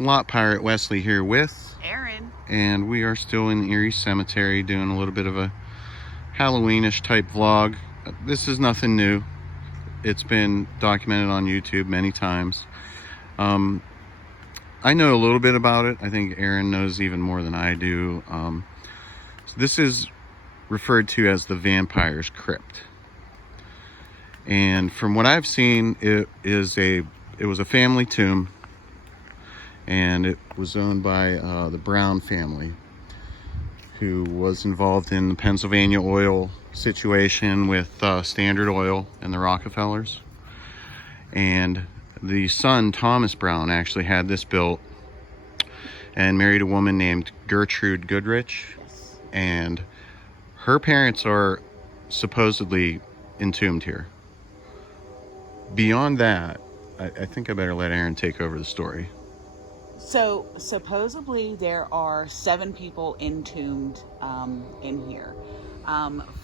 Slot Pirate Wesley here with Aaron, and we are still in Erie Cemetery doing a little bit of a Halloweenish type vlog. This is nothing new. It's been documented on YouTube many times. I know a little bit about it. I think Aaron knows even more than I do. So this is referred to as the Vampire Crypt. And from what I've seen, it was a family tomb, and it was owned by the Brown family, who was involved in the Pennsylvania oil situation with Standard Oil and the Rockefellers. And the son, Thomas Brown, actually had this built and married a woman named Gertrude Goodrich. And her parents are supposedly entombed here. Beyond that, I think I better let Aaron take over the story. so supposedly there are 7 people entombed in here.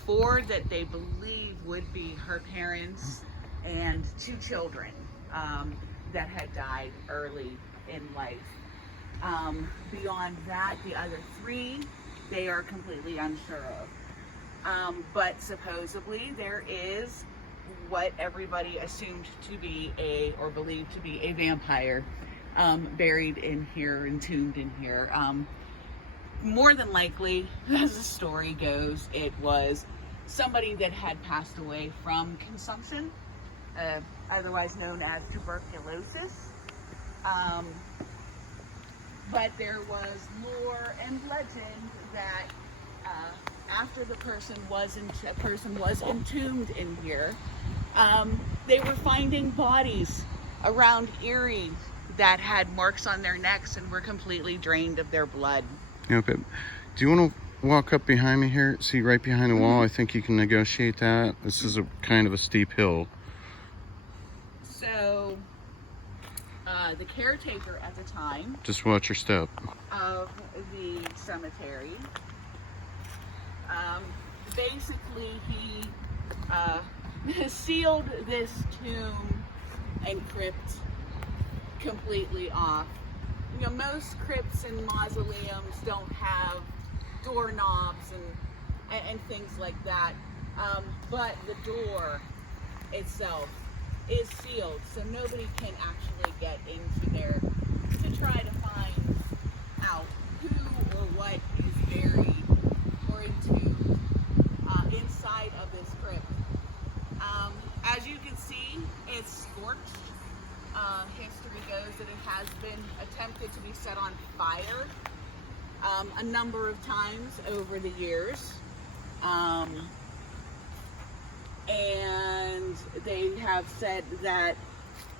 4 that they believe would be her parents and 2 children that had died early in life. Beyond that, the other 3, they are completely unsure of. But supposedly there is what everybody assumed to be or believed to be a vampire buried in here, entombed in here. More than likely, as the story goes, it was somebody that had passed away from consumption, otherwise known as tuberculosis. But there was lore and legend that after the person was entombed in here, they were finding bodies around Erie that had marks on their necks and were completely drained of their blood. Okay. Do you want to walk up behind me here? See, right behind the wall? I think you can negotiate that. This is a kind of a steep hill. So, the caretaker at the time Just watch your step. of the cemetery, basically he sealed this tomb and crypt completely off. You know, most crypts and mausoleums don't have doorknobs and things like that, but the door itself is sealed, so nobody can actually get into there to try to find out who or what is buried or entombed inside of this crypt. As you can see, it's scorched. History goes that it has been attempted to be set on fire a number of times over the years. And they have said that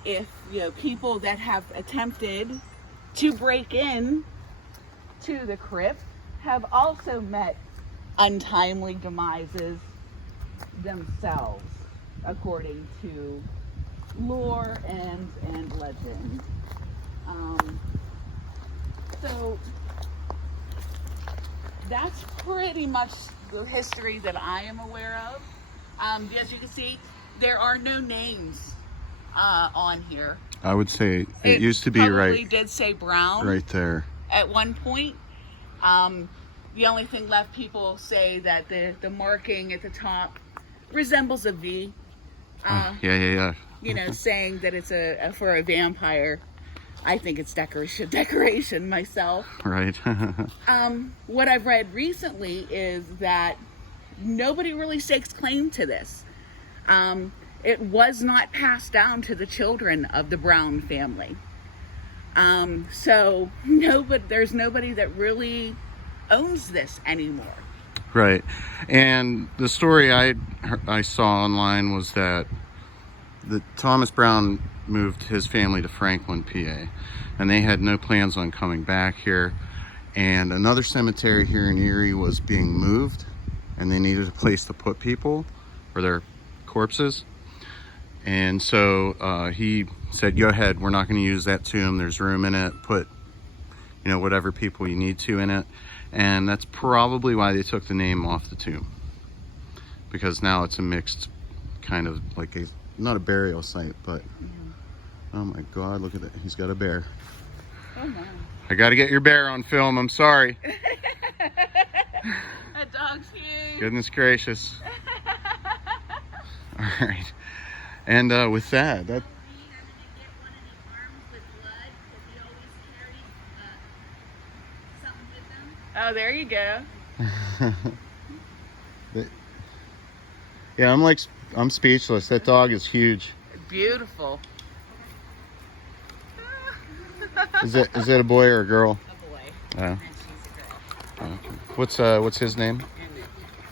if people that have attempted to break in to the crypt have also met untimely demises themselves, according to lore and legend. So that's pretty much the history that I am aware of. As you can see, there are no names on here. I would say it used to be probably right. Did say Brown Right there. at one point. The only thing left, people say that the marking at the top resembles a V. Yeah. Saying that it's for a vampire. I think it's decoration myself. Right. What I've read recently is that nobody really stakes claim to this. It was not passed down to the children of the Brown family. So there's nobody that really owns this anymore. Right. And the story I saw online was that Thomas Brown moved his family to Franklin, PA, and they had no plans on coming back here. And another cemetery here in Erie was being moved, and they needed a place to put people or their corpses. And so he said, go ahead, we're not going to use that tomb. There's room in it. Put, whatever people you need to in it. And that's probably why they took the name off the tomb, because now it's a mixed kind of like not a burial site, but oh my God, look at that. He's got a bear. Oh no. I got to get your bear on film. I'm sorry. That dog's huge. Goodness gracious. All right. And with that, Oh, there you go. yeah, I'm speechless. That dog is huge. Beautiful. Is it a boy or a girl? A boy. And she's a girl. Okay. What's his name?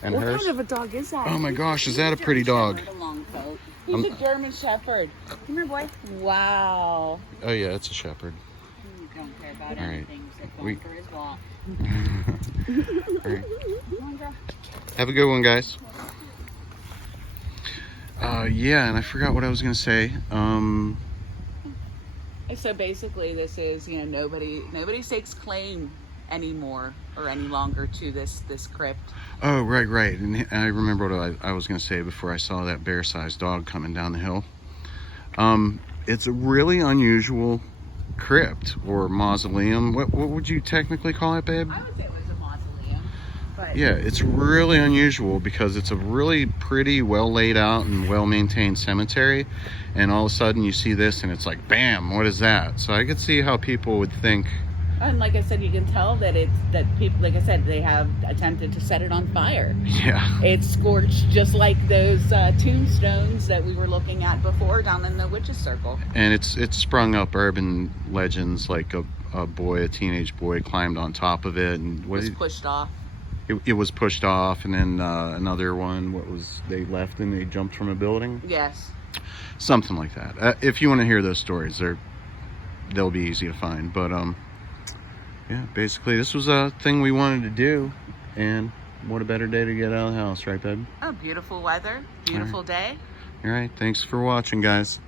And What hers? kind of a dog is that? Oh my gosh, is that a pretty dog? A long coat. He's a German Shepherd. Come here, boy. Wow. Oh yeah, it's a shepherd. You don't care about All right. anything except going for his walk. All right. Come on, girl. Have a good one, guys. Yeah, and I forgot what I was gonna say. So basically, this is, you know, nobody stakes claim anymore or any longer to this crypt. Oh, right. And I remember what I was gonna say before I saw that bear-sized dog coming down the hill. It's a really unusual crypt or mausoleum. What would you technically call it, babe? I would say it was a mausoleum. But Yeah, it's really unusual because it's a really pretty, well laid out and well maintained cemetery, and all of a sudden you see this and it's like, bam, what is that? So I could see how people would think. And like I said, you can tell that people, like I said, they have attempted to set it on fire. Yeah. It's scorched just like those tombstones that we were looking at before down in the witches' circle. And it's sprung up urban legends like a teenage boy climbed on top of it and It was pushed off. It was pushed off, and then another one, they left and they jumped from a building? Yes. Something like that. If you want to hear those stories, they'll be easy to find. But yeah, basically this was a thing we wanted to do, and what a better day to get out of the house, right, babe? Oh, beautiful weather, beautiful day. All right, thanks for watching, guys.